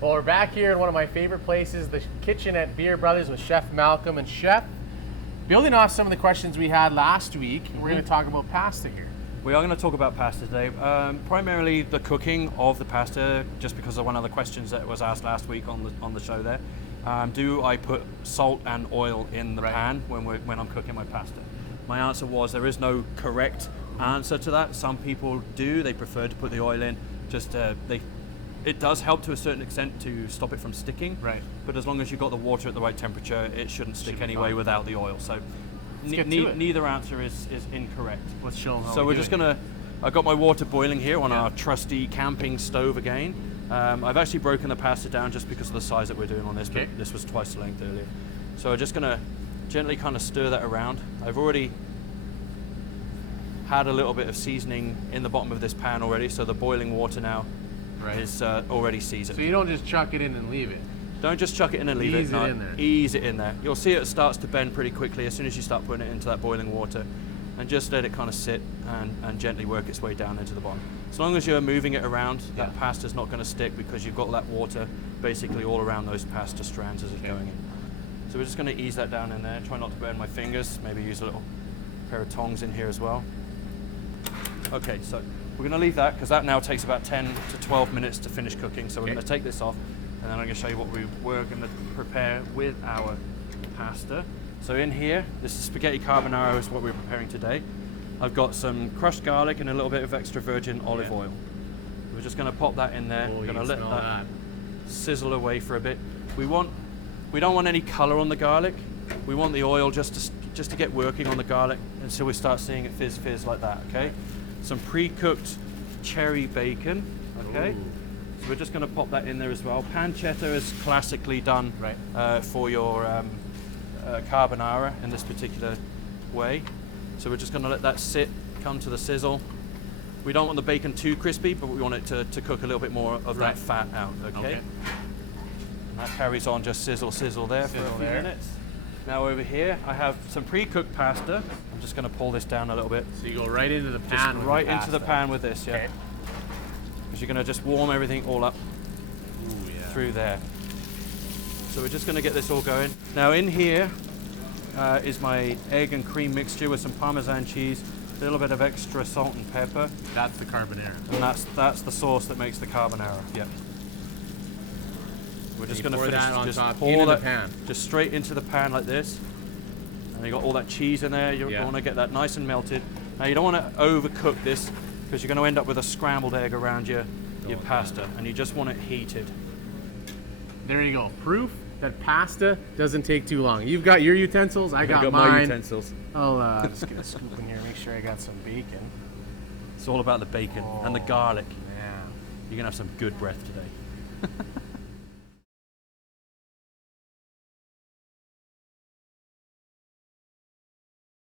Well, we're back here in one of my favorite places, the kitchen at Beer Brothers with Chef Malcom. And Chef, building off some of the questions we had last week, we're going to talk about pasta here. We are going to talk about pasta today, primarily the cooking of the pasta, just because of one of the questions that was asked last week on the show there. Do I put salt and oil in the pan when I'm cooking my pasta? My answer was there is no correct answer to that. Some people do, they prefer to put the oil in, it does help to a certain extent to stop it from sticking, but as long as you've got the water at the right temperature, it shouldn't stick anyway without the oil. So neither answer is incorrect. Let's show them how So we're just gonna, I've got my water boiling here on our trusty camping stove again. I've actually broken the pasta down just because of the size that we're doing on this, but this was twice the length earlier. So we're just gonna gently kind of stir that around. I've already had a little bit of seasoning in the bottom of this pan already, so the boiling water now is already seasoned. So you don't just chuck it in and leave it? Don't just chuck it in and leave it. No, ease it in there. You'll see it starts to bend pretty quickly as soon as you start putting it into that boiling water, and just let it kind of sit and gently work its way down into the bottom. As long as you're moving it around, that pasta's not going to stick because you've got that water basically all around those pasta strands as it's going in. So we're just going to ease that down in there. Try not to burn my fingers. Maybe use a little pair of tongs in here as well. Okay, so we're going to leave that because that now takes about 10 to 12 minutes to finish cooking. So we're going to take this off, and then I'm going to show you what we were going to prepare with our pasta. So in here, this is spaghetti carbonara is what we're preparing today. I've got some crushed garlic and a little bit of extra virgin olive oil. We're just going to pop that in there. We're going to let that sizzle away for a bit. We don't want any color on the garlic. We want the oil just to get working on the garlic until we start seeing it fizz like that, okay? Some pre-cooked cherry bacon, okay? So we're just going to pop that in there as well. Pancetta is classically done for your carbonara in this particular way. So we're just going to let that sit, come to the sizzle. We don't want the bacon too crispy, but we want it to cook a little bit more of that fat out, okay? And that carries on, just sizzle there for a few minutes. Now over here, I have some pre-cooked pasta. I'm just going to pull this down a little bit. So you go right into the pan just right into the pan with this, Because you're going to just warm everything all up through there. So we're just going to get this all going. Now in here is my egg and cream mixture with some Parmesan cheese, a little bit of extra salt and pepper. That's the carbonara. And that's the sauce that makes the carbonara. Yep. We're just going to finish that on just top pour into that the pan. just straight into the pan like this. And you got all that cheese in there. You want to get that nice and melted. Now you don't want to overcook this because you're going to end up with a scrambled egg around your pasta, and you just want it heated. There you go. Proof that pasta doesn't take too long. You've got your utensils. I got mine. My utensils. I'll just get a scoop in here. Make sure I got some bacon. It's all about the bacon and the garlic. Yeah. You're going to have some good breath today.